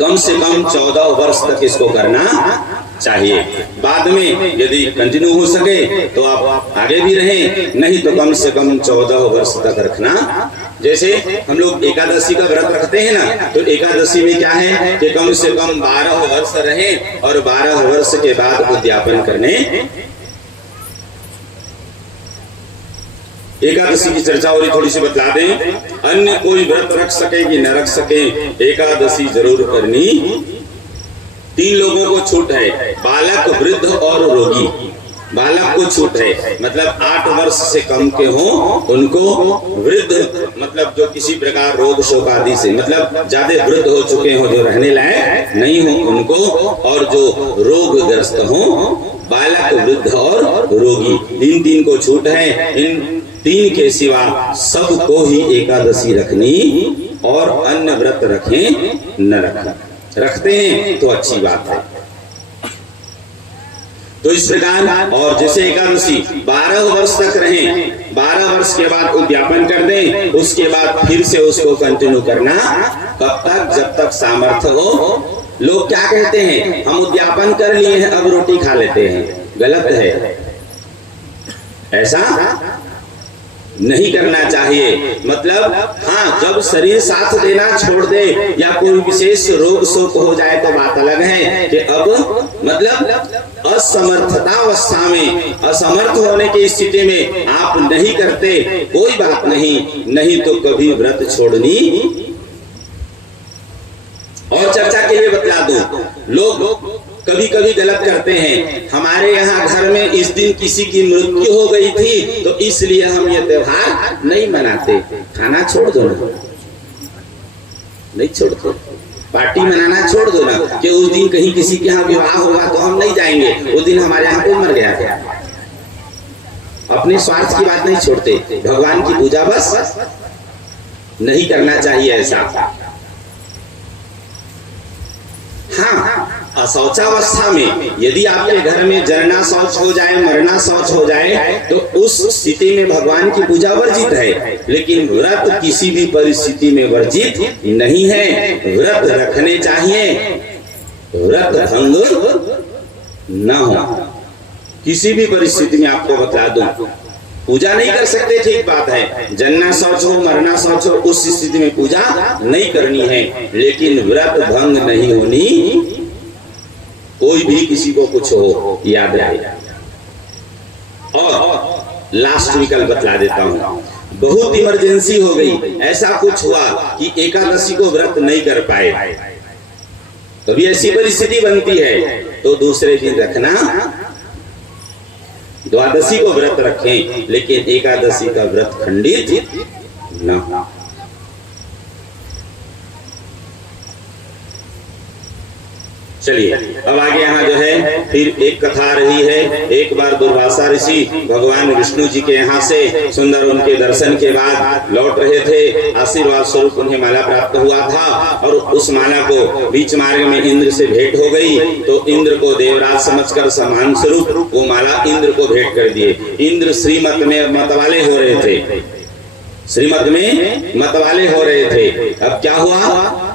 कम से कम 14 वर्ष तक इसको करना चाहिए। बाद में यदि कंटिन्यू हो सके तो आप आगे भी रहें, नहीं तो कम से कम 14 वर्ष तक रखना। जैसे हम लोग एकादशी का व्रत रखते हैं ना, तो एकादशी में क्या है कि कम से कम 12 वर्ष रहे और 12 वर्ष के बाद उद्यापन करने। एकादशी की चर्चा और थोड़ी सी बतला दें। अन्य कोई व्रत रख सके कि न रख सके, एकादशी जरूर करनी। 3 लोगों को छूट है, बालक, वृद्ध और रोगी। बालक को छूट है, मतलब 8 वर्ष से कम के हों उनको, वृद्ध मतलब जो किसी प्रकार रोग शोक आदि से मतलब ज्यादा वृद्ध हो चुके हो, जो रहने लायक नहीं हो उनको, और जो रोगग्रस्त हो, बालक, वृद्ध और रोगी, इन 3 को छूट है। इन 3 के सिवा सबको ही एकादशी रखनी, और अन्य व्रत रखें न रखें। रखते हैं तो अच्छी बात है। तो इस प्रकार, और जैसे एकादशी 12 वर्ष तक रहें, 12 वर्ष के बाद उद्यापन कर दें, उसके बाद फिर से उसको कंटिन्यू करना। कब तक? जब तक सामर्थ्य हो। लोग क्या कहते हैं, हम उद्यापन कर लिए हैं अब रोटी खा लेते हैं। गलत है, ऐसा नहीं करना चाहिए। मतलब हाँ, जब शरीर साथ देना छोड़ दे या कोई विशेष रोग शोक हो जाए तो बात अलग है कि अब मतलब असमर्थतावस्था में, असमर्थ होने की स्थिति में आप नहीं करते, कोई बात नहीं, नहीं तो कभी व्रत छोड़नी। और चर्चा के लिए बतला दूं, लोग कभी कभी गलत करते हैं। हमारे यहाँ घर में इस दिन किसी की मृत्यु हो गई थी तो इसलिए हम ये त्योहार नहीं मनाते। खाना छोड़ दो ना, नहीं छोड़ते। पार्टी मनाना छोड़ दो ना, कि उस दिन कहीं किसी के यहाँ विवाह होगा तो हम नहीं जाएंगे, उस दिन हमारे यहाँ कोई मर गया था। अपने स्वार्थ की बात नहीं छोड़ते, भगवान की पूजा बस नहीं करना चाहिए ऐसा। हाँ, अशौचावस्था में यदि आपके घर में जरना शौच हो जाए, मरना शौच हो जाए, तो उस स्थिति में भगवान की पूजा वर्जित है। लेकिन व्रत किसी भी परिस्थिति में वर्जित नहीं है। व्रत रखने चाहिए, व्रत भंग न हो किसी भी परिस्थिति में। आपको बता दूं, पूजा नहीं कर सकते, ठीक बात है, जन्ना शौच हो, मरना शौच हो, उस स्थिति में पूजा नहीं करनी है, लेकिन व्रत भंग नहीं होनी। कोई भी किसी को कुछ हो, याद रहे। और लास्ट विकल्प बतला देता हूँ, बहुत इमरजेंसी हो गई, ऐसा कुछ हुआ कि एकादशी को व्रत नहीं कर पाए, कभी ऐसी परिस्थिति बनती है तो दूसरे दिन रखना। द्वादशी को व्रत रखें, लेकिन एकादशी का व्रत खंडित न हो। चलिए अब आगे यहाँ जो है फिर एक कथा रही है। एक बार दुर्वासा ऋषि भगवान विष्णु जी के यहाँ से सुंदर उनके दर्शन के बाद लौट रहे थे। आशीर्वाद स्वरूप उन्हें माला प्राप्त हुआ था, और उस माला को बीच मार्ग में इंद्र से भेंट हो गई, तो इंद्र को देवराज समझकर सम्मान स्वरूप वो माला इंद्र को भेंट कर दिए। इंद्र श्रीमत में मतवाले हो रहे थे, श्रीमत में मतवाले हो रहे थे। अब क्या हुआ,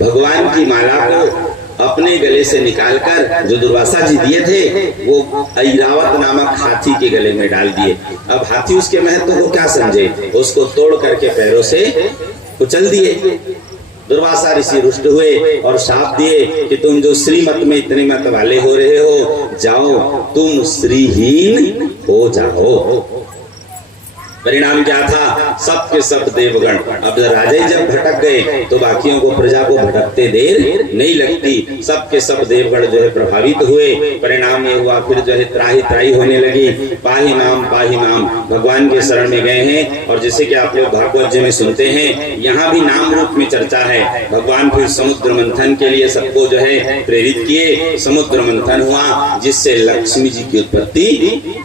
भगवान की माला को अपने गले से निकालकर जो दुर्वासा जी दिए थे वो ऐरावत नामक हाथी के गले में डाल दिए। अब हाथी उसके महत्व को क्या समझे, उसको तोड़ करके पैरों से कुचल दिए। दुर्वासा ऋषि रुष्ट हुए और शाप दिए कि तुम जो श्रीमत में इतने मत वाले हो रहे हो, जाओ तुम श्रीहीन हो जाओ। परिणाम क्या था, सब के सब देवगण, अब राजा जब भटक गए तो बाकियों को, प्रजा को भटकते देर नहीं लगती। सब के सब देवगण जो है प्रभावित हुए। परिणाम ये हुआ फिर जो है त्राही त्राही होने लगी। पाही माम भगवान के शरण में गए हैं। और जैसे कि आप लोग भागवत जी में सुनते हैं, यहाँ भी नाम रूप में चर्चा है। भगवान फिर समुद्र मंथन के लिए सबको जो है प्रेरित किए। समुद्र मंथन हुआ जिससे लक्ष्मी जी की उत्पत्ति,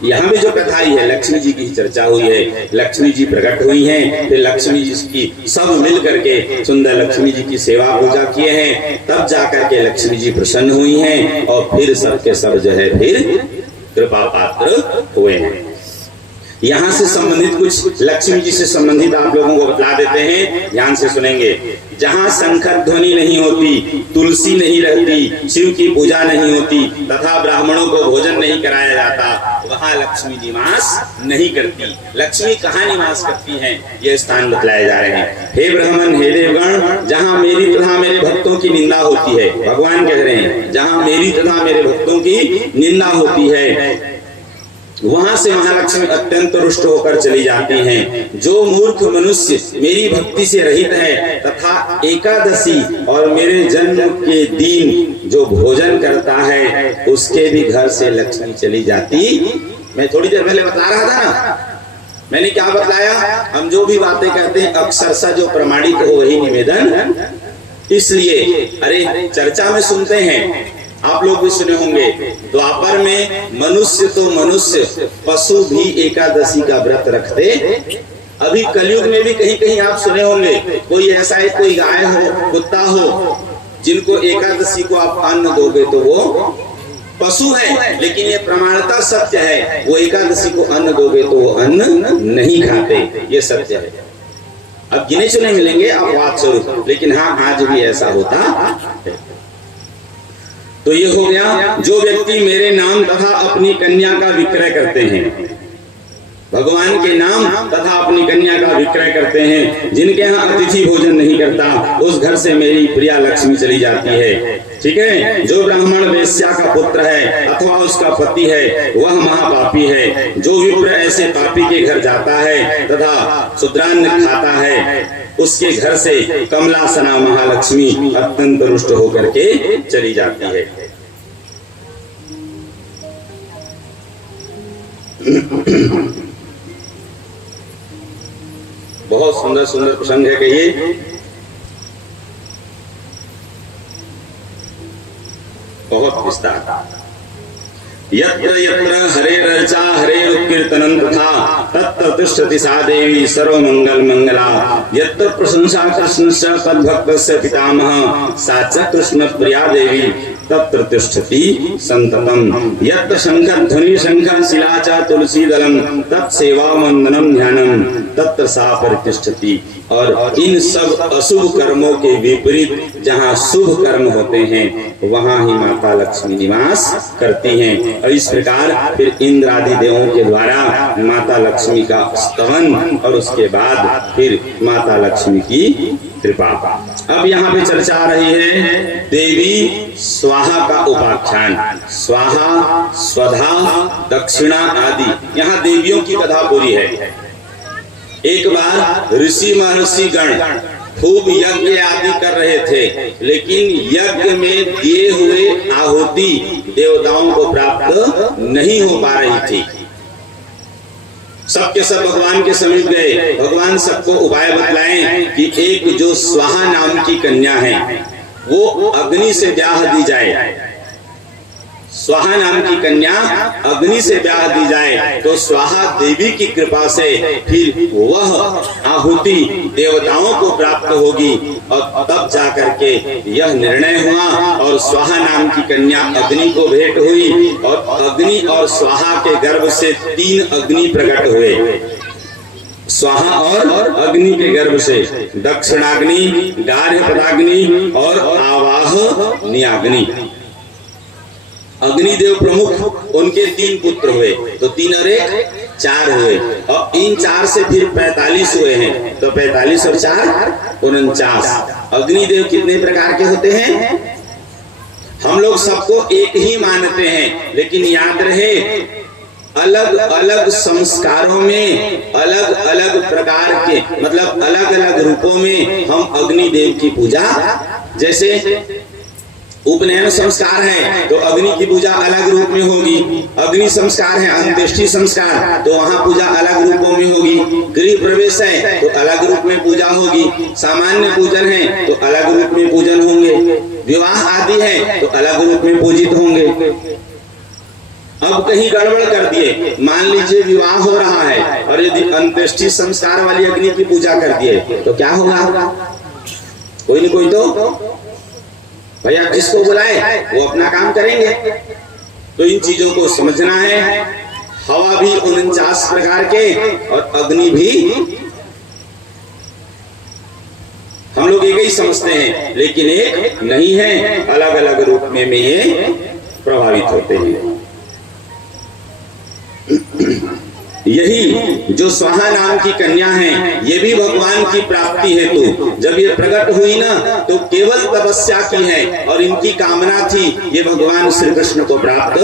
यहाँ भी जो कथा है लक्ष्मी जी की चर्चा हुई है। लक्ष्मी जी प्रकट हुई हैं, फिर लक्ष्मी जी की सब मिल करके सुंदर लक्ष्मी जी की सेवा पूजा किए हैं, तब जाकर के लक्ष्मी जी प्रसन्न हुई हैं और फिर सबके सब जो है फिर कृपा पात्र हुए हैं। यहाँ से संबंधित कुछ लक्ष्मी जी से संबंधित आप लोगों को बता देते हैं, ध्यान से सुनेंगे। जहाँ शंकर ध्वनि नहीं होती, तुलसी नहीं रहती, शिव की पूजा नहीं होती तथा ब्राह्मणों को भोजन नहीं कराया जाता, वहाँ लक्ष्मी निवास नहीं करती। लक्ष्मी कहाँ निवास करती हैं, ये स्थान बतलाए जा रहे हैं। हे ब्राह्मण, हे देवगण, जहाँ मेरी तथा मेरे भक्तों की निंदा होती है, भगवान कह रहे हैं, जहाँ मेरी तथा मेरे भक्तों की निंदा होती है वहां से महालक्ष्मी अत्यंत रुष्ट होकर चली जाती हैं। जो मूर्ख मनुष्य मेरी भक्ति से रहित है तथा एकादशी और मेरे जन्म के दिन जो भोजन करता है उसके भी घर से लक्ष्मी चली जाती। मैं थोड़ी देर पहले बता रहा था ना, मैंने क्या बतलाया, हम जो भी बातें कहते हैं अक्षरशः जो प्रमाणित हो वही निवेदन। इसलिए अरे चर्चा में सुनते हैं, आप लोग भी सुने होंगे, द्वापर में मनुष्य तो मनुष्य, पशु भी एकादशी का व्रत रखते। अभी कलयुग में भी कहीं कहीं आप सुने होंगे, कोई ऐसा है, कोई गाय हो, कुत्ता हो, जिनको एकादशी को आप अन्न दोगे तो वो पशु है, लेकिन ये प्रमाणतः सत्य है, वो एकादशी को अन्न दोगे तो वो अन्न नहीं खाते, ये सत्य है। अब गिने चुने मिलेंगे अपवाद स्वरूप, लेकिन हाँ आज भी ऐसा होता है। तो ये हो गया, जो व्यक्ति मेरे नाम तथा अपनी कन्या का विक्रय करते हैं, भगवान के नाम तथा अपनी कन्या का विक्रय करते हैं, जिनके यहाँ अतिथि भोजन नहीं करता, उस घर से मेरी प्रिया लक्ष्मी चली जाती है। ठीक है। जो ब्राह्मण वेश्या का पुत्र है अथवा उसका पति है वह महापापी है। जो विप्र ऐसे पापी के घर जाता है तथा शूद्रान्न खाता है, उसके घर से कमलासना महालक्ष्मी अत्यंत रुष्ट होकर के चली जाती है। बहुत सुंदर सुंदर प्रसंग है, कहिए। बहुत विस्तार। यत्र यत्र हरेरर्चा हरेरुत्कीर्तनं तथा तत्र तिष्ठति सा देवी सर्वमंगल मंगला। यत्र प्रशंसा कृष्णस्य तद्भक्तस्य पितामह सा च कृष्ण प्रिया देवी तत्र तिष्ठति संततम। यत्र शंखध्वनि ध्वनि शंख शिला च तुलसी दलम तत्सेवा वंदनम ध्यानम तत्र सा परितिष्ठति। और इन सब अशुभ कर्मों के विपरीत जहाँ शुभ कर्म होते हैं वहाँ ही माता लक्ष्मी निवास करती हैं। और इस प्रकार फिर इंद्र आदि देवों के द्वारा माता लक्ष्मी का स्तवन और उसके बाद फिर माता लक्ष्मी की कृपा। अब यहाँ पे चर्चा आ रही है देवी स्वाहा का उपाख्यान। स्वाहा, स्वधा, दक्षिणा आदि यहाँ देवियों की कथा पूरी है। एक बार ऋषि महर्षि गण खूब यज्ञ आदि कर रहे थे, लेकिन यज्ञ में दिए हुए आहुति देवताओं को प्राप्त नहीं हो पा रही थी। सबके सब भगवान के समीप गए। भगवान सबको उपाय बतलाएं कि एक जो स्वाहा नाम की कन्या है वो अग्नि से ब्याह दी जाए। स्वाहा नाम की कन्या अग्नि से ब्याह दी जाए तो स्वाहा देवी की कृपा से फिर वह आहुति देवताओं को प्राप्त होगी। और तब जाकर के यह निर्णय हुआ और स्वाहा नाम की कन्या अग्नि को भेंट हुई और अग्नि और स्वाहा के गर्भ से 3 अग्नि प्रकट हुए। स्वाहा और अग्नि के गर्भ से दक्षिणाग्नि, गार्हपदाग्नि और आवाहनीयाग्नि। अग्निदेव प्रमुख, उनके 3 पुत्र हुए, तो 3 और 1 4 हुए। और इन 4 से फिर 45 हुए हैं, तो 45 और 4 49। अग्निदेव कितने प्रकार के होते हैं? हम लोग सबको एक ही मानते हैं, लेकिन याद रहे अलग अलग संस्कारों में अलग अलग प्रकार के, मतलब अलग अलग रूपों में हम अग्निदेव की पूजा, जैसे उपनयन संस्कार है तो अग्नि की पूजा अलग रूप में होगी। अग्नि संस्कार है, अंत्येष्टि संस्कार, तो वहाँ पूजा अलग रूपों में होगी। गृह प्रवेश है तो अलग रूप में पूजा होगी। सामान्य पूजन है तो अलग रूप में पूजन होंगे। विवाह आदि है तो अलग रूप में पूजित होंगे। अब कहीं गड़बड़ कर दिए, मान लीजिए विवाह हो रहा है और यदि अंत्येष्टि संस्कार वाली अग्नि की पूजा कर दिए तो क्या होगा? कोई नहीं कोई तो भैया जिसको बुलाए वो अपना काम करेंगे। तो इन चीजों को समझना है। हवा भी 49 प्रकार के और अग्नि भी हम लोग एक ही समझते हैं, लेकिन एक नहीं है, अलग अलग रूप में ये प्रभावित होते हैं। यही जो स्वाहा नाम की कन्या है, ये भी भगवान की प्राप्ति हेतु जब ये प्रकट हुई ना, तो केवल तपस्या की है और इनकी कामना थी ये भगवान श्री कृष्ण को प्राप्त।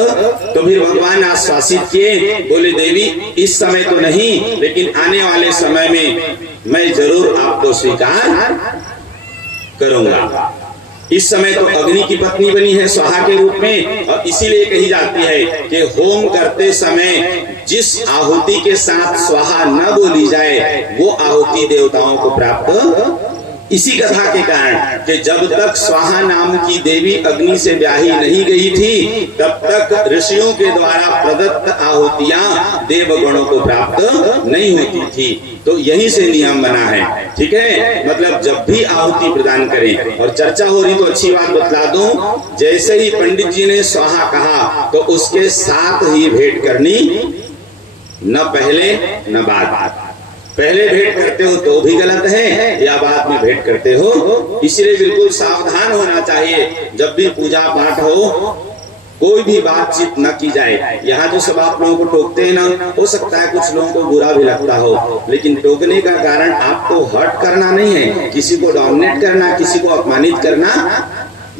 तो फिर भगवान आश्वासित किए, बोले देवी इस समय तो नहीं, लेकिन आने वाले समय में मैं जरूर आपको स्वीकार करूंगा। इस समय तो अग्नि की पत्नी बनी है स्वाहा के रूप में, और इसीलिए कही जाती है कि होम करते समय जिस आहुति के साथ स्वाहा न बोली जाए वो आहुति देवताओं को प्राप्त। इसी कथा के कारण कि जब तक स्वाहा नाम की देवी अग्नि से ब्याही नहीं गई थी, तब तक ऋषियों के द्वारा प्रदत्त आहुतियां देवगणों को प्राप्त नहीं होती थी। तो यही से नियम बना है, ठीक है। मतलब जब भी आहुति प्रदान करें, और चर्चा हो रही तो अच्छी बात बतला दूं, जैसे ही पंडित जी ने स्वाहा कहा तो उसके साथ ही भेंट करनी, न पहले न बाद। पहले भेंट करते हो तो भी गलत है, या बाद में भेंट करते हो, इसलिए बिल्कुल सावधान होना चाहिए। जब भी पूजा पाठ हो कोई भी बातचीत न की जाए। यहाँ जो सब आप लोगों को टोकते हैं ना, हो सकता है कुछ लोगों को बुरा भी लगता हो, लेकिन टोकने का कारण आपको हर्ट करना नहीं है, किसी को डोमिनेट करना, किसी को अपमानित करना।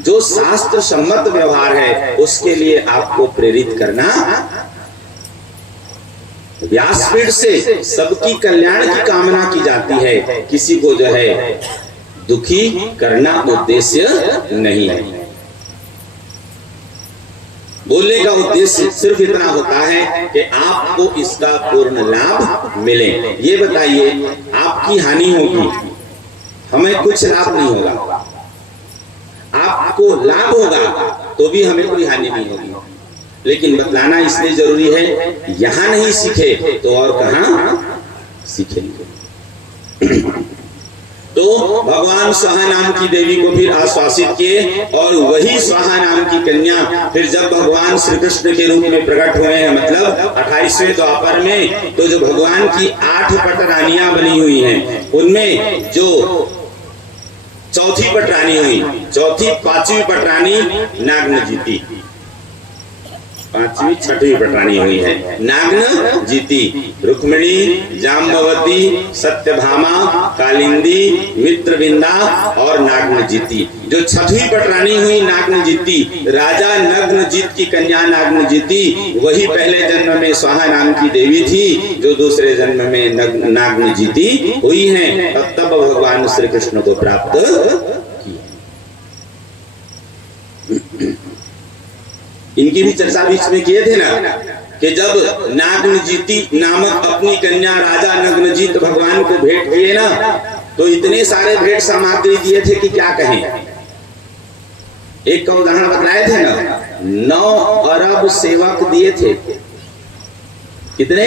जो शास्त्र सम्मत व्यवहार है उसके लिए आपको प्रेरित करना। व्यासपीठ से सबकी कल्याण की कामना की जाती है, किसी को जो है दुखी करना उद्देश्य नहीं है। बोलने का उद्देश्य सिर्फ इतना होता है कि आपको इसका पूर्ण लाभ मिले। ये बताइए, आपकी हानि होगी, हमें कुछ लाभ नहीं होगा। आपको लाभ होगा तो भी हमें कोई हानि नहीं होगी। लेकिन बतलाना इसलिए जरूरी है, यहां नहीं सीखे तो और कहां सीखेंगे। तो भगवान स्वाहा नाम की देवी को फिर आश्वासित किए, और वही स्वाहा नाम की कन्या फिर जब भगवान श्री कृष्ण के रूप में प्रकट हुए हैं, मतलब 28वें द्वापर में, तो जो भगवान की 8 पटरानियां बनी हुई हैं, उनमें जो चौथी पटरानी हुई, 5वीं पटरानी नाग्न जीती, 5वीं 6वीं पटरानी हुई है नाग्न जीती। रुक्मिणी, जाम्बवती, सत्यभामा, कालिंदी, मित्रविंदा और नाग्न जीती। जो 6वीं पटरानी हुई नाग्न जीती, राजा नग्न जीत की कन्या नाग्न जीती, वही पहले जन्म में स्वाहा नाम की देवी थी, जो दूसरे जन्म में नाग्न जीती हुई है, और तब भगवान श्री कृष्ण को प्राप्त किया। इनकी भी चर्चा बीच में किए थे ना, कि जब नाग्नजीती नामक अपनी कन्या राजा नग्नजीत भगवान को भेंट किए ना, तो इतने सारे भेंट सामग्री दिए थे कि क्या कहें। एक का उदाहरण बताए थे ना, 9 अरब सेवक दिए थे। कितने?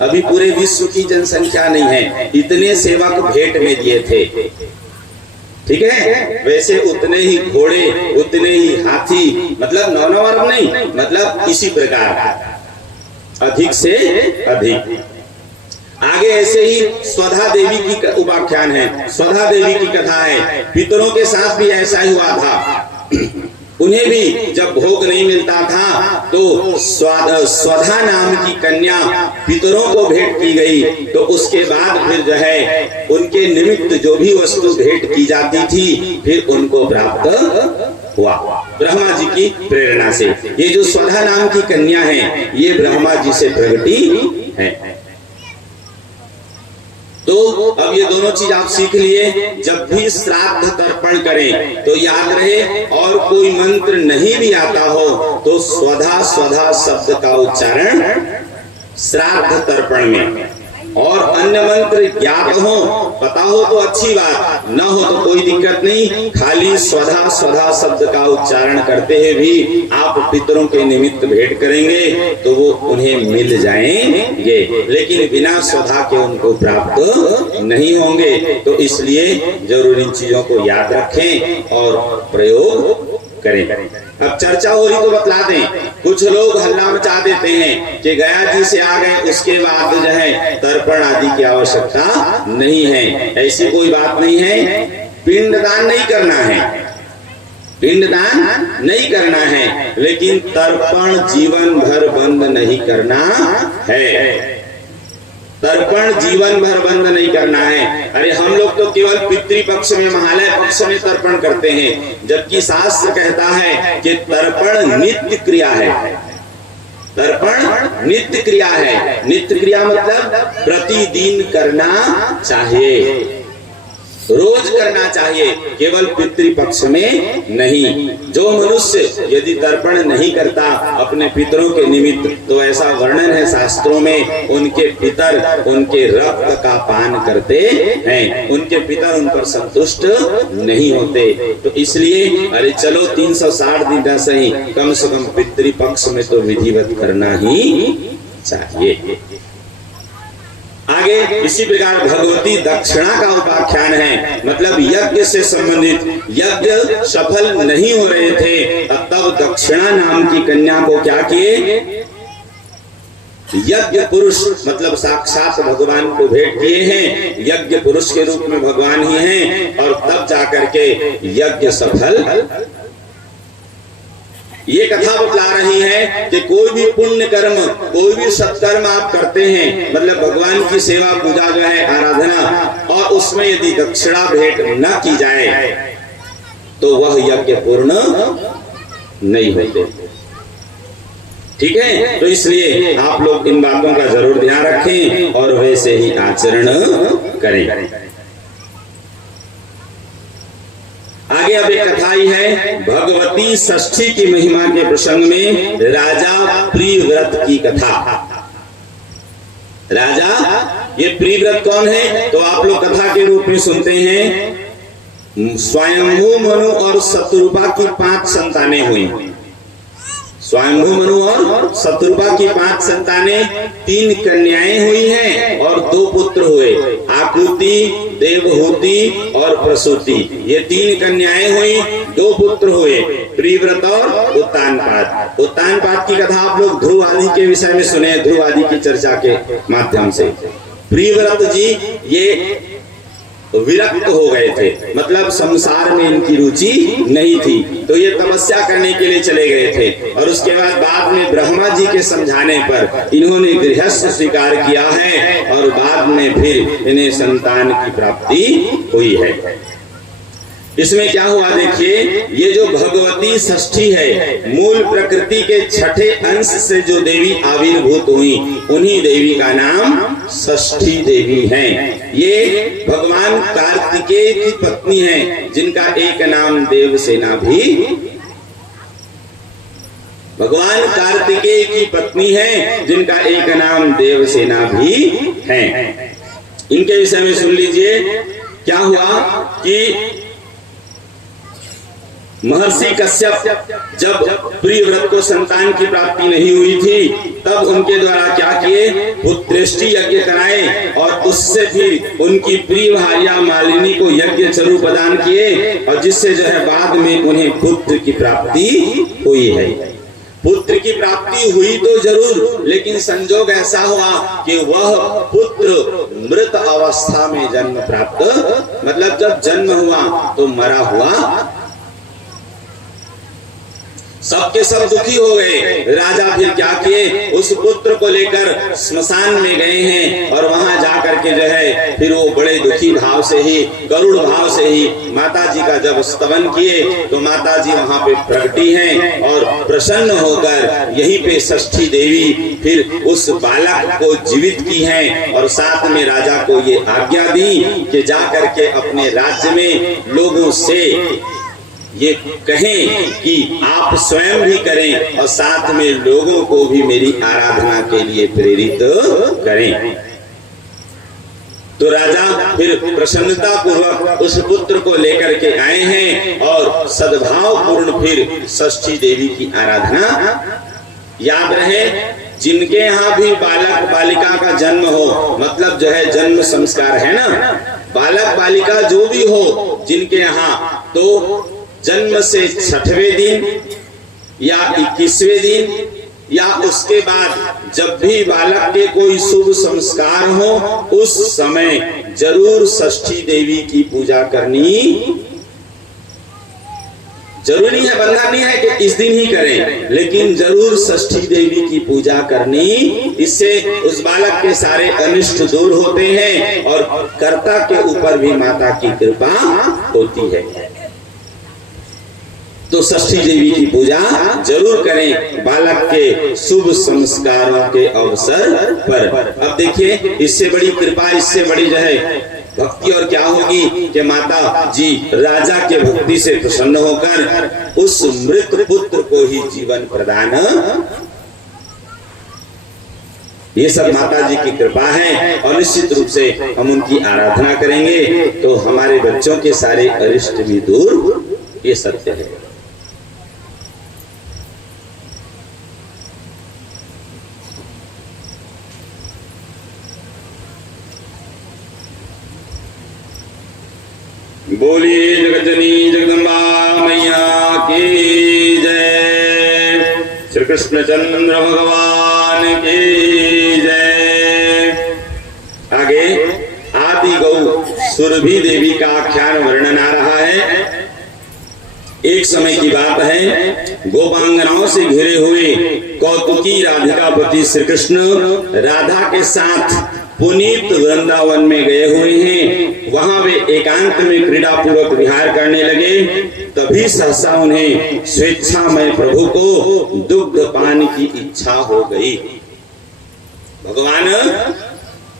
अभी पूरे विश्व की जनसंख्या नहीं है, इतने सेवक भेंट में दिए थे, ठीक है। वैसे उतने ही घोड़े, उतने ही हाथी, मतलब 9 अरब नहीं, मतलब इसी प्रकार अधिक से अधिक। आगे ऐसे ही स्वधा देवी की उपाख्यान है, स्वधा देवी की कथा है। पितरों के साथ भी ऐसा ही हुआ था। उन्हें भी जब भोग नहीं मिलता था तो स्वधा नाम की कन्या पितरों को भेंट की गई, तो उसके बाद फिर जो है उनके निमित्त जो भी वस्तु भेंट की जाती थी, फिर उनको प्राप्त हुआ ब्रह्मा जी की प्रेरणा से। ये जो स्वधा नाम की कन्या है, ये ब्रह्मा जी से प्रगति है। तो अब ये दोनों चीज आप सीख लिए। जब भी श्राद्ध तर्पण करें तो याद रहे, और कोई मंत्र नहीं भी आता हो तो स्वधा स्वधा शब्द का उच्चारण श्राद्ध तर्पण में, और अन्य मंत्र ज्ञात हो, पता हो तो अच्छी बात, न हो तो कोई दिक्कत नहीं। खाली स्वधा स्वधा शब्द का उच्चारण करते हुए भी आप पितरों के निमित्त भेंट करेंगे तो वो उन्हें मिल जाएंगे, लेकिन बिना स्वधा के उनको प्राप्त नहीं होंगे। तो इसलिए जरूर इन चीजों को याद रखें और प्रयोग करें। अब चर्चा हो रही तो बतला दें, कुछ लोग हल्ला मचा देते हैं कि गया जी से आ गए उसके बाद जो है तर्पण आदि की आवश्यकता नहीं है। ऐसी कोई बात नहीं है। पिंडदान नहीं करना है, पिंडदान नहीं करना है, लेकिन तर्पण जीवन भर बंद नहीं करना है। तर्पण जीवन भर बंद नहीं करना है। अरे हम लोग तो केवल पितृपक्ष में, महालय पक्ष में तर्पण करते हैं, जबकि शास्त्र कहता है कि तर्पण नित्य क्रिया है। तर्पण नित्य क्रिया है। नित्य क्रिया मतलब प्रतिदिन करना चाहिए, रोज करना चाहिए, केवल पितृपक्ष में नहीं। जो मनुष्य यदि तर्पण नहीं करता अपने पितरों के निमित्त, तो ऐसा वर्णन है शास्त्रों में, उनके पितर उनके रक्त का पान करते हैं, उनके पितर उन पर संतुष्ट नहीं होते। तो इसलिए अरे चलो 360 दिन का सही, कम से कम पितृपक्ष में तो विधिवत करना ही चाहिए। आगे इसी प्रकार भगवती दक्षिणा का उपाख्यान है, मतलब यज्ञ से संबंधित, यज्ञ सफल नहीं हो रहे थे, तब दक्षिणा नाम की कन्या को क्या किए, यज्ञ पुरुष मतलब साक्षात भगवान को भेंट किए हैं, यज्ञ पुरुष के रूप में भगवान ही हैं, और तब जाकर के यज्ञ सफल। ये कथा बतला रही है कि कोई भी पुण्य कर्म, कोई भी सत्कर्म आप करते हैं, मतलब भगवान की सेवा, पूजा जो है, आराधना, और उसमें यदि दक्षिणा भेंट न की जाए तो वह यज्ञ पूर्ण नहीं होते। ठीक है, तो इसलिए आप लोग इन बातों का जरूर ध्यान रखें और वैसे ही आचरण करें। आगे अब एक कथा ही है भगवती षष्ठी की महिमा के प्रसंग में, राजा प्रियव्रत की कथा। राजा, ये प्रियव्रत कौन है? तो आप लोग कथा के रूप में सुनते हैं, स्वयंभू मनु और शत्रुपा की 5 संतानें हुई। स्वयंभू मनु और शत्रुपा की 5 संतानें, 3 कन्याएं हुई हैं और 2 पुत्र हुए, आकृति, देवहूति और प्रसूति। ये 3 कन्याएं हुई, 2 पुत्र हुए, प्रियव्रत और उत्तानपाद। उत्तानपाद की कथा आप लोग ध्रुव आदि के विषय में सुने, ध्रुव आदि की चर्चा के माध्यम से। प्रियव्रत जी ये विरक्त हो गए थे, मतलब संसार में इनकी रुचि नहीं थी, तो ये तपस्या करने के लिए चले गए थे, और उसके बाद में ब्रह्मा जी के समझाने पर इन्होंने गृहस्थ स्वीकार किया है, और बाद में फिर इन्हें संतान की प्राप्ति हुई है। इसमें क्या हुआ देखिए, ये जो भगवती षष्ठी है, मूल प्रकृति के 6ठे अंश से जो देवी आविर्भूत हुई, उन्हीं देवी का नाम षष्ठी देवी है। ये भगवान कार्तिकेय की पत्नी है, जिनका एक नाम देवसेना भी। भगवान कार्तिकेय की पत्नी है, जिनका एक नाम देवसेना भी है। इनके विषय में सुन लीजिए, क्या हुआ कि महर्षि कश्यप जब प्रियव्रत को संतान की प्राप्ति नहीं हुई थी, तब उनके द्वारा क्या किए, पुत्रेष्टि यज्ञ कराए, और उससे फिर उनकी प्रिय भार्या मालिनी को यज्ञ चरु प्रदान किए, और जिससे जो है बाद में उन्हें पुत्र की प्राप्ति हुई है। पुत्र की प्राप्ति हुई तो जरूर, लेकिन संजोग ऐसा हुआ कि वह पुत्र मृत अवस्था में जन्म प्राप्त, मतलब जब जन्म हुआ तो मरा हुआ। सबके सब दुखी हो गए। राजा फिर क्या किए, उस पुत्र को लेकर स्मशान में गए हैं, और वहां जाकर के जो है फिर वो बड़े दुखी भाव से ही, करुण भाव से ही माता जी का जब स्तवन किए, तो माता जी वहां पे प्रकटी हैं, और प्रसन्न होकर यहीं पे षष्ठी देवी फिर उस बालक को जीवित की हैं, और साथ में राजा को ये आज्ञा दी कि जाकर के अपने राज्य में लोगों से ये कहें कि आप स्वयं भी करें, और साथ में लोगों को भी मेरी आराधना के लिए प्रेरित करें। तो राजा फिर प्रसन्नता पूर्वक उस पुत्र को लेकर के आए हैं, और सद्भाव पूर्ण फिर षष्ठी देवी की आराधना। याद रहे, जिनके यहाँ भी बालक बालिका का जन्म हो, मतलब जो है जन्म संस्कार है ना, बालक बालिका जो भी हो जिनके यहाँ, तो जन्म से 6वें दिन या 21वें दिन या उसके बाद जब भी बालक के कोई शुभ संस्कार हो, उस समय जरूर षष्ठी देवी की पूजा करनी जरूरी है। बंधन नहीं है कि इस दिन ही करें, लेकिन जरूर षष्ठी देवी की पूजा करनी। इससे उस बालक के सारे अनिष्ट दूर होते हैं और कर्ता के ऊपर भी माता की कृपा होती है। तो षष्ठी देवी की पूजा जरूर करें बालक के शुभ संस्कारों के अवसर पर। अब देखिए, इससे बड़ी कृपा, इससे बड़ी जो है भक्ति और क्या होगी कि माता जी राजा के भक्ति से प्रसन्न होकर उस मृत पुत्र को ही जीवन प्रदान। ये सब माता जी की कृपा है और निश्चित रूप से हम उनकी आराधना करेंगे तो हमारे बच्चों के सारे अरिष्ट भी दूर, ये सत्य है। बोलिए जगज्जनी जगदम्बा मैया की जय, श्री कृष्ण चंद्र भगवान की जय। आगे आदि गौ सुरभि देवी का आख्यान वर्णन आ रहा है। एक समय की बात है, गोपांगनाओं से घिरे हुए कौतुकी राधिकापति श्री कृष्ण राधा के साथ पुनीत वृंदावन में गए हुए हैं। वहां वे एकांत में क्रीड़ा पूर्वक विहार करने लगे। तभी सहसा उन्हें स्वेच्छामय प्रभु को दुग्ध पान की इच्छा हो गई। भगवान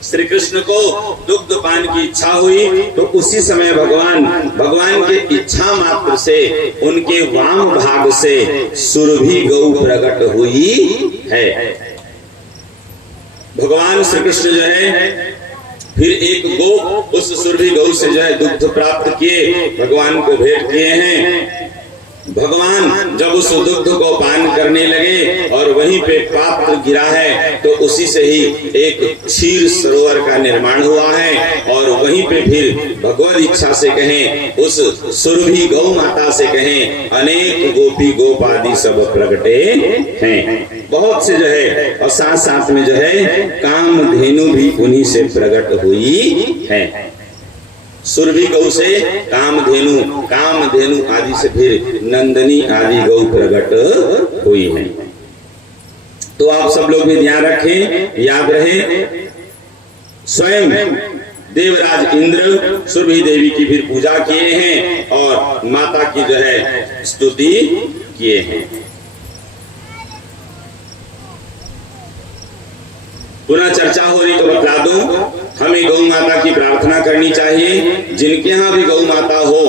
श्री कृष्ण को दुग्ध पान की इच्छा हुई तो उसी समय भगवान के इच्छा मात्र से उनके वाम भाग से सुरभि गौ प्रकट हुई है। भगवान श्री कृष्ण जो है फिर एक गो उस सुरभि गौ से जो है दुग्ध प्राप्त किए, भगवान को भेंट किए हैं। भगवान जब उस दुग्ध को पान करने लगे और वहीं पे पात्र गिरा है तो उसी से ही एक क्षीर सरोवर का निर्माण हुआ है। और वहीं पे फिर भगवत इच्छा से कहें, उस सुरभि गौ माता से कहें, अनेक गोपी गोपादि सब प्रगटे हैं। बहुत से जो है और साथ साथ में जो है कामधेनु भी उन्हीं से प्रकट हुई है। सुरभि गौ से कामधेनु आदि से फिर नंदनी आदि गौ प्रकट हुई है। तो आप सब लोग भी ध्यान रखें, याद रहे, स्वयं देवराज इंद्र सुरभि देवी की फिर पूजा किए हैं और माता की जो है स्तुति किए हैं। पुनः चर्चा हो रही तो बता दूं, हमें गौ माता की प्रार्थना करनी चाहिए। जिनके यहाँ भी गौ माता हो,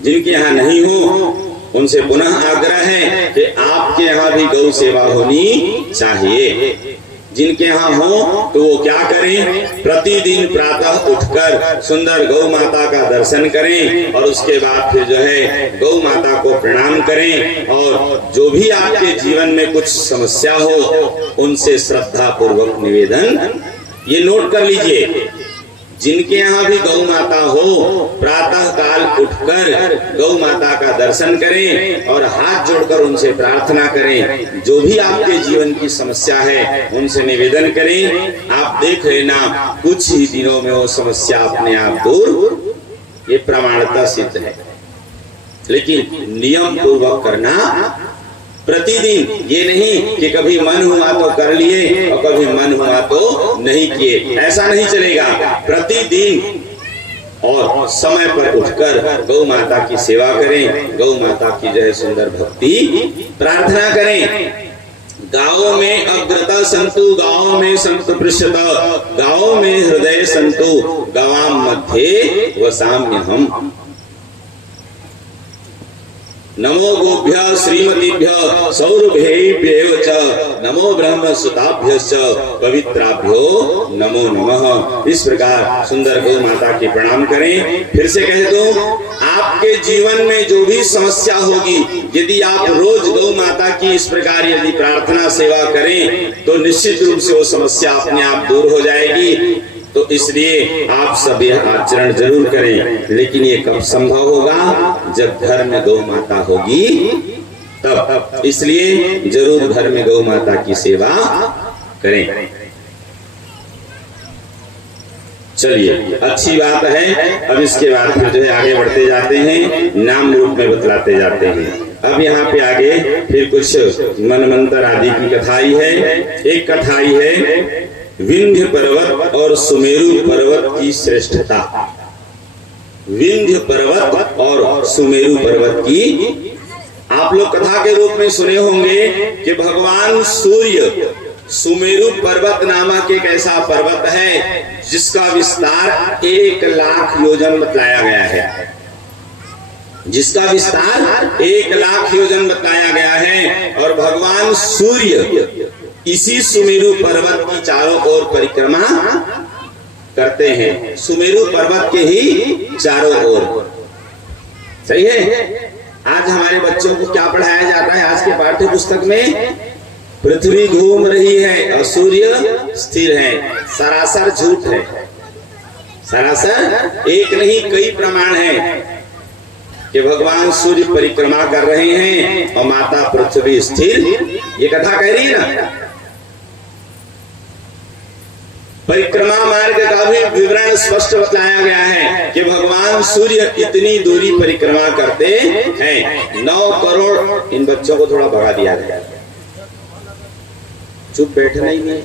जिनके यहाँ नहीं हो, उनसे पुनः आग्रह है कि आपके यहाँ भी गौ सेवा होनी चाहिए। जिनके यहाँ हो तो वो क्या करें, प्रतिदिन प्रातः उठकर सुंदर गौ माता का दर्शन करें और उसके बाद फिर जो है गौ माता को प्रणाम करें। और जो भी आपके जीवन में कुछ समस्या हो उनसे श्रद्धा पूर्वक निवेदन, ये नोट कर लीजिए, जिनके यहाँ भी गौ माता हो प्रातः काल उठकर गौ माता का दर्शन करें और हाथ जोड़कर उनसे प्रार्थना करें। जो भी आपके जीवन की समस्या है उनसे निवेदन करें। आप देख लेना कुछ ही दिनों में वो समस्या अपने आप दूर, ये प्रमाणता सिद्ध है। लेकिन नियम पूर्वक करना प्रतिदिन, ये नहीं कि कभी मन हुआ तो कर लिए और कभी मन हुआ तो नहीं किए, ऐसा नहीं चलेगा। प्रतिदिन और समय पर उठकर गौ माता की सेवा करें, गौ माता की जय सुंदर भक्ति प्रार्थना करें। गाँव में अग्रता संतु, गाँव में संत पृष्ठत, गाँव में हृदय संतु, गवाम मध्य वसाम्य हम। नमो गोभ्य श्रीमतीभ्य सौरभेभ्येव च, नमो ब्रह्म सुताभ्यश्च पवित्राभ्यो नमो नमः। इस प्रकार सुंदर गौ माता की प्रणाम करें। फिर से कह दो, आपके जीवन में जो भी समस्या होगी, यदि आप रोज गौ माता की इस प्रकार यदि प्रार्थना सेवा करें तो निश्चित रूप से वो समस्या अपने आप दूर हो जाएगी। तो तो इसलिए आप सब यह आचरण जरूर करें। लेकिन ये कब संभव होगा? जब घर में गौ माता होगी तब। इसलिए जरूर घर में गौ माता की सेवा करें। चलिए, अच्छी बात है। अब इसके बाद फिर जो है आगे बढ़ते जाते हैं, नाम रूप में बतलाते जाते हैं। अब यहाँ पे आगे फिर कुछ मनमंत्र आदि की कथाई है। एक कथाई है विंध्य पर्वत और सुमेरु पर्वत की श्रेष्ठता। विंध्य पर्वत और सुमेरु पर्वत की आप लोग कथा के रूप में सुने होंगे कि भगवान सूर्य सुमेरु पर्वत नामक एक ऐसा पर्वत है जिसका विस्तार 1 लाख योजन बतलाया गया है। जिसका विस्तार 1 लाख योजन बताया गया है। और भगवान सूर्य इसी सुमेरु पर्वत की चारों ओर परिक्रमा करते हैं। सुमेरु पर्वत के ही चारों ओर। सही है। आज हमारे बच्चों को क्या पढ़ाया जाता है? आज के पाठ्य पुस्तक में पृथ्वी घूम रही है और सूर्य स्थिर है। सरासर झूठ है। सरासर एक नहीं कई प्रमाण है कि भगवान सूर्य परिक्रमा कर रहे हैं और माता पृथ्वी स्थिर। ये कथा कह रही है ना। परिक्रमा मार्ग का भी विवरण स्पष्ट बताया गया है कि भगवान सूर्य इतनी दूरी परिक्रमा करते हैं। 9 करोड़। इन बच्चों को थोड़ा भगा दिया गया। चुप बैठना ही नहीं,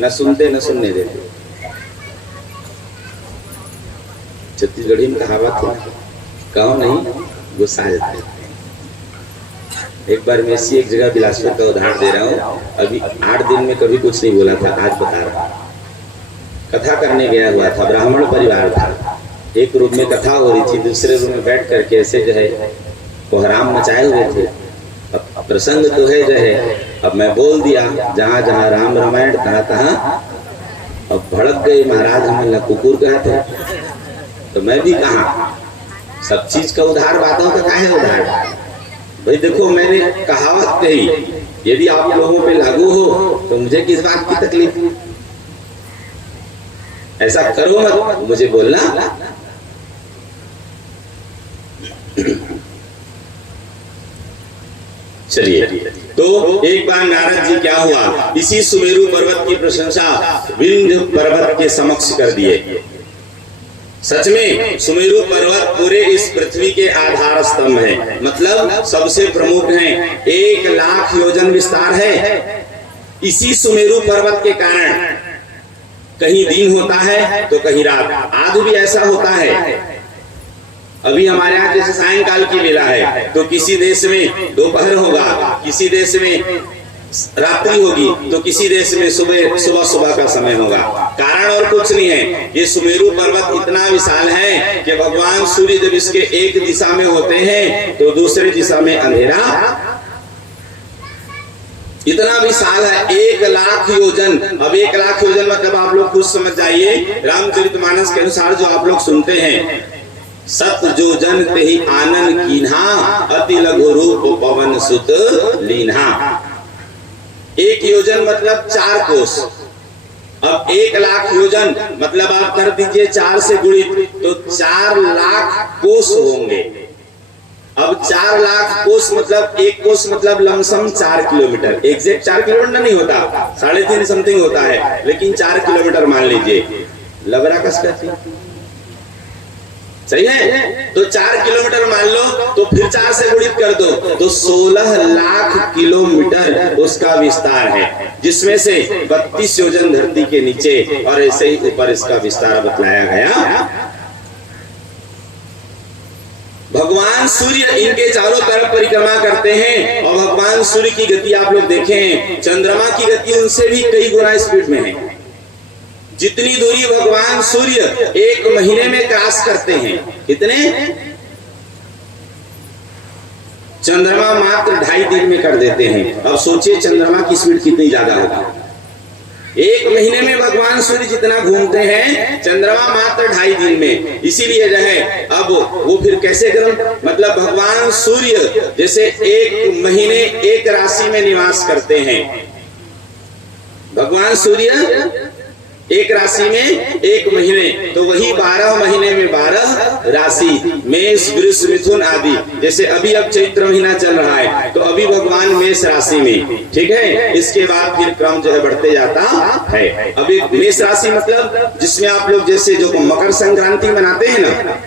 न सुनते न सुनने देते। छत्तीसगढ़ी में कहावत है, कहो नहीं गुस्सा आ जाता है। एक बार मैं इसी एक जगह बिलासपुर का उदाहरण दे रहा हूँ। अभी 8 दिन में कभी कुछ नहीं बोला था, आज बता रहा हूँ। कथा करने गया हुआ था, ब्राह्मण परिवार था। एक रूम में कथा हो रही थी, दूसरे रूम में बैठ करके ऐसे जो है कोहराम मचाए हुए थे। अब प्रसंग तो है जो है, अब मैं बोल दिया जहाँ जहाँ राम रामायण तहाँ तहाँ। अब भड़क गए महाराज, हमें कुकुर कहा था तो मैं भी कहा। सब चीज का उधार, बातों का काहे उधार? भाई देखो, मैंने कहावत कही, यदि आप लोगों पे लागू हो तो मुझे किस बात की तकलीफ? ऐसा करो मत, मुझे बोलना। चलिए, तो एक बार नारद जी क्या हुआ, इसी सुमेरु पर्वत की प्रशंसा विंध्य पर्वत के समक्ष कर दिए। सच में सुमेरु पर्वत पूरे इस पृथ्वी के आधार स्तंभ है, मतलब सबसे प्रमुख है। 1 लाख योजन विस्तार है। इसी सुमेरु पर्वत के कारण कहीं दिन होता है तो कहीं रात। आज भी ऐसा होता है। अभी हमारे यहाँ जैसे सायंकाल की बेला है तो किसी देश में दोपहर होगा, किसी देश में रात्रि होगी, तो किसी देश में सुबह का समय होगा। कारण और कुछ नहीं है, ये सुमेरु पर्वत इतना विशाल है कि भगवान सूर्य जब इसके एक दिशा में होते हैं तो दूसरी दिशा में अंधेरा। इतना विशाल है, 1 लाख योजन। अब 1 लाख योजन मतलब आप लोग खुद समझ जाइए। रामचरितमानस के अनुसार जो आप लोग सुनते हैं, सत जो जन ते ही आनंद कीन्हा, अति लघु रूप पवन सुत लीन्हा। 1 योजन मतलब 4 कोस। अब 1 लाख योजन मतलब आप कर दीजिए 4 से गुणित, तो 4 लाख कोस होंगे। अब 4 लाख कोस मतलब 1 कोस मतलब लमसम 4 किलोमीटर। एग्जैक्ट 4 किलोमीटर नहीं होता, 3.5 समथिंग होता है, लेकिन 4 किलोमीटर मान लीजिए। लबरा कस करती, सही है। तो 4 किलोमीटर मान लो, तो फिर 4 से गुणित कर दो, तो 16 लाख किलोमीटर उसका विस्तार है, जिसमें से 32 योजन धरती के नीचे और ऐसे ही ऊपर इसका विस्तार बतलाया गया। भगवान सूर्य इनके चारों तरफ परिक्रमा करते हैं और भगवान सूर्य की गति आप लोग देखें, चंद्रमा की गति उनसे भी कई गुना स्पीड में है। जितनी दूरी भगवान सूर्य 1 महीने में क्रॉस करते हैं, कितने? चंद्रमा मात्र 2.5 दिन में कर देते हैं। अब सोचिए चंद्रमा की स्पीड कितनी ज्यादा होगी। 1 महीने में भगवान सूर्य जितना घूमते हैं, चंद्रमा मात्र 2.5 दिन में। इसीलिए जो है अब वो फिर कैसे करूं, मतलब भगवान सूर्य जैसे 1 महीने 1 राशि में निवास करते हैं। भगवान सूर्य एक राशि में एक महीने, तो वही 12 महीने में 12 राशि, मेष वृष मिथुन आदि। जैसे अभी अब चैत्र महीना चल रहा है तो अभी भगवान मेष राशि में, ठीक है। इसके बाद फिर क्रम जो है बढ़ते जाता है। अभी मेष राशि मतलब जिसमें आप लोग जैसे जो मकर संक्रांति मनाते हैं ना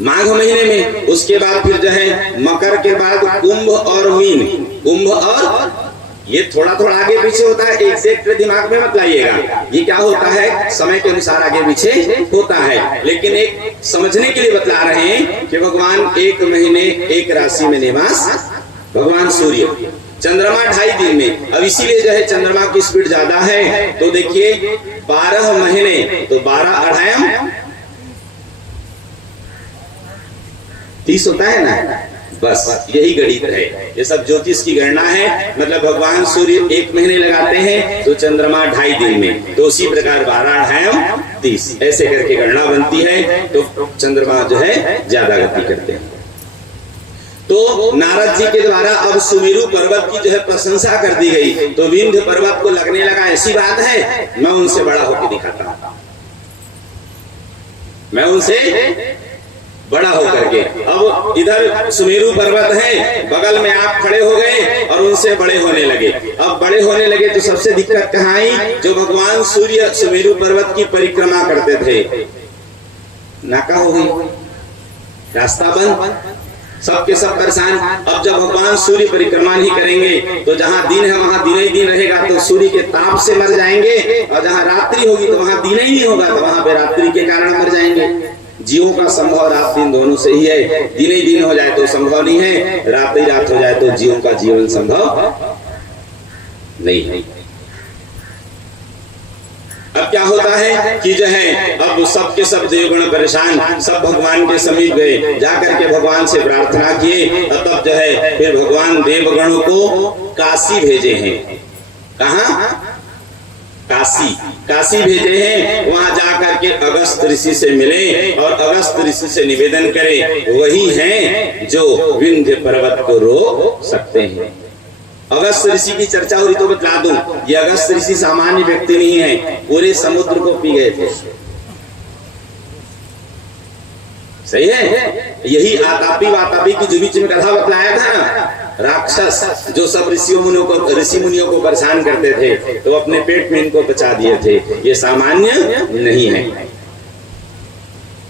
माघ महीने में, उसके बाद फिर जो है मकर के बाद कुंभ और मीन, कुंभ और ये थोड़ा थोड़ा आगे पीछे होता है, एग्जैक्ट दिमाग में मत लाइएगा। ये क्या होता है समय के अनुसार आगे पीछे होता है, लेकिन एक समझने के लिए बतला रहे हैं कि भगवान एक महीने एक राशि में निवास, भगवान सूर्य, चंद्रमा 2.5 दिन में। अब इसीलिए जो है चंद्रमा की स्पीड ज्यादा है। तो देखिए 12 महीने तो 12 अढ़ायम 30 होता है ना, बस यही गणित है। ये सब ज्योतिष की गणना है। मतलब भगवान सूर्य 1 महीने लगाते हैं तो चंद्रमा 2.5 दिन में, तो उसी प्रकार 12 अढ़ायम 30 ऐसे करके गणना बनती है। तो चंद्रमा जो है ज्यादा गति करते हैं। तो नारद जी के द्वारा अब सुमेरु पर्वत की जो है प्रशंसा कर दी गई। तो विंध्य पर्वत को लगने लगा ऐसी बात है, मैं उनसे बड़ा होकर दिखाता हूं, मैं उनसे बड़ा होकर के। अब इधर सुमेरु पर्वत है, बगल में आप खड़े हो गए और उनसे बड़े होने लगे। अब बड़े होने लगे तो सबसे दिक्कत कहाँ आई, जो भगवान सूर्य सुमेरु पर्वत की परिक्रमा करते थे, नाका हो गई, रास्ता बंद, सबके सब परेशान। अब जब भगवान सूर्य परिक्रमा नहीं करेंगे तो जहाँ दिन है वहां दिन ही दिन रहेगा, तो सूर्य के ताप से मर जाएंगे, और जहाँ रात्रि होगी तो वहां दिन ही नहीं होगा, तो वहां पे रात्रि के कारण मर जाएंगे। जीवों का संभव रात दिन दोनों से ही है। दिन ही दिन हो जाए तो संभव नहीं है, रात ही रात हो जाए तो जीवों का जीवन संभव नहीं है। अब क्या होता है कि जो है अब सबके सब देवगण परेशान, सब भगवान के समीप गए, जाकर के भगवान से प्रार्थना किए। तब जो है फिर भगवान देवगणों को काशी भेजे हैं। कहाँ? काशी भेजे हैं। वहां जाकर के अगस्त ऋषि से मिले और अगस्त ऋषि से निवेदन करें, वही हैं जो विंध्य पर्वत को रोक सकते हैं। अगस्त ऋषि की चर्चा हो रही तो बतला दूं, ये अगस्त ऋषि सामान्य व्यक्ति नहीं है, पूरे समुद्र को पी गए थे। सही है। यही आतापी वातापी की जो बीच में कथा बतलाया था ना, राक्षस जो सब ऋषि मुनियों को परेशान करते थे, तो अपने पेट में इनको बचा दिए थे। ये सामान्य नहीं है।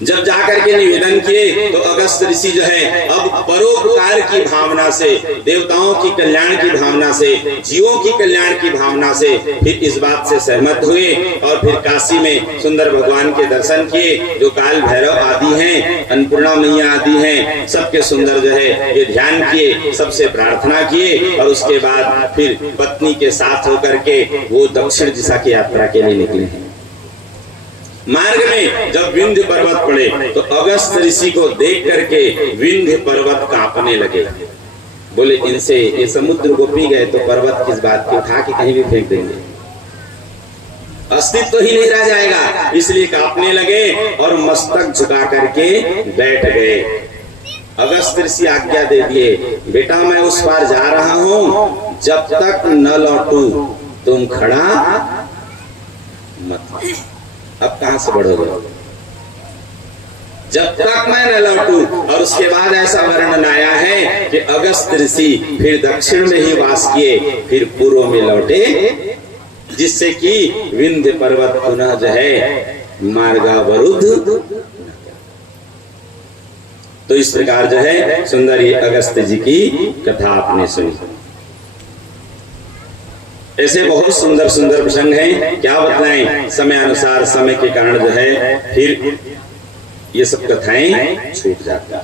जब जाकर के निवेदन किए तो अगस्त ऋषि जो है अब परोपकार की भावना से, देवताओं की कल्याण की भावना से, जीवों की कल्याण की भावना से फिर इस बात से सहमत हुए और फिर काशी में सुंदर भगवान के दर्शन किए, जो काल भैरव आदि हैं, अन्नपूर्णा मैया आदि हैं, सबके सुंदर जो है ये ध्यान किए, सबसे प्रार्थना किए और उसके बाद फिर पत्नी के साथ होकर के वो दक्षिण दिशा की यात्रा के लिए निकले। मार्ग में जब विंध्य पर्वत पड़े तो अगस्त ऋषि को देख करके विंध्य पर्वत कांपने लगे। बोले इनसे ये समुद्र को पी गए तो पर्वत किस बात की, उठा के कहीं भी फेंक देंगे, अस्तित्व ही नहीं रह जाएगा। इसलिए कांपने लगे और मस्तक झुका करके बैठ गए। अगस्त ऋषि आज्ञा दे दिए, बेटा मैं उस पार जा रहा हूं, जब तक न लौटूं तुम खड़ा मत। अब कहां से बढ़ोगे? जब तक मैं न लौटूं। और उसके बाद ऐसा वर्णन आया है कि अगस्त ऋषि फिर दक्षिण में ही वास किए, फिर पूर्व में लौटे, जिससे कि विंध्य पर्वत पुनः जो है मार्गावरुद्ध। तो इस प्रकार जो है सुंदर ये अगस्त जी की कथा आपने सुनी। ऐसे बहुत सुंदर सुंदर प्रसंग हैं, क्या बताएं, समय अनुसार समय के कारण जो है फिर ये सब कथाएं छूट जाती हैं।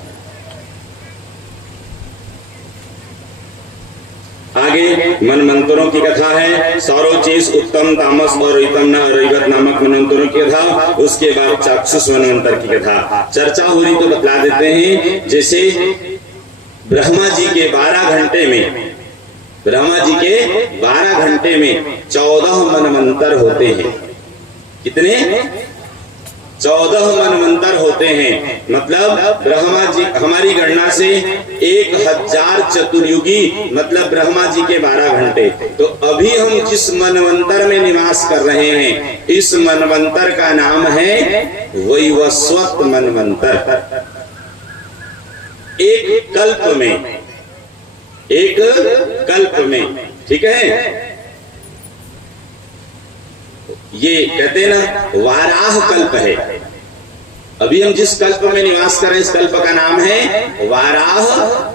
आगे मनमंत्रों की कथा है, सौरोचीस, उत्तम, तामस और रैवत नामक मनमंत्रों की कथा। उसके बाद चाक्षुष मनमंत्र की कथा चर्चा हो रही तो बतला देते हैं। जैसे ब्रह्मा जी के 12 घंटे में, ब्रह्मा जी के 12 घंटे में 14 मनमंत्र होते हैं। कितने? 14 मनवंतर होते हैं, मतलब ब्रह्मा जी हमारी गणना से 1000 चतुर्युगी, मतलब ब्रह्मा जी के 12 घंटे। तो अभी हम जिस मनवंतर में निवास कर रहे हैं, इस मनवंतर का नाम है वैवस्वत मनवंतर। एक कल्प में, एक कल्प में, ठीक है। ये कहते हैं ना वाराह कल्प है। अभी हम जिस कल्प में निवास कर रहे हैं, इस कल्प का नाम है वाराह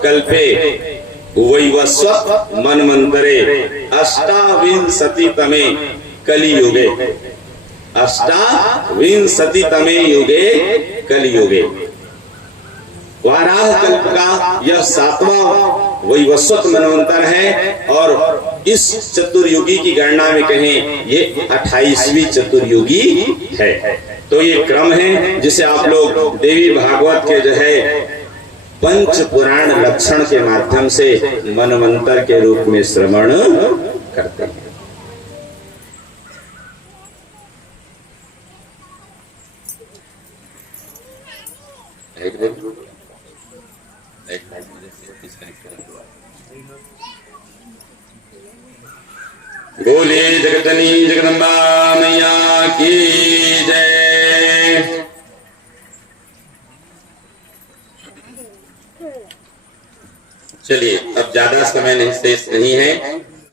कल्पे वैवस्वत मनवंतरे अष्टाविंशतितमे कलियुगे, अष्टाविंशतितमे युगे कलियुगे। वाराह कल्प का यह 7वां वैवस्वत मनवंतर है, और इस चतुर्युगी की गणना में कहें ये 28वीं चतुर्युगी है। तो ये क्रम है जिसे आप लोग देवी भागवत के जो है पंच पुराण लक्षण के माध्यम से मनवंतर के रूप में श्रवण करते हैं। बोले जगतनी जगदम्बा मैया की जय। चलिए अब ज्यादा समय शेष नहीं है।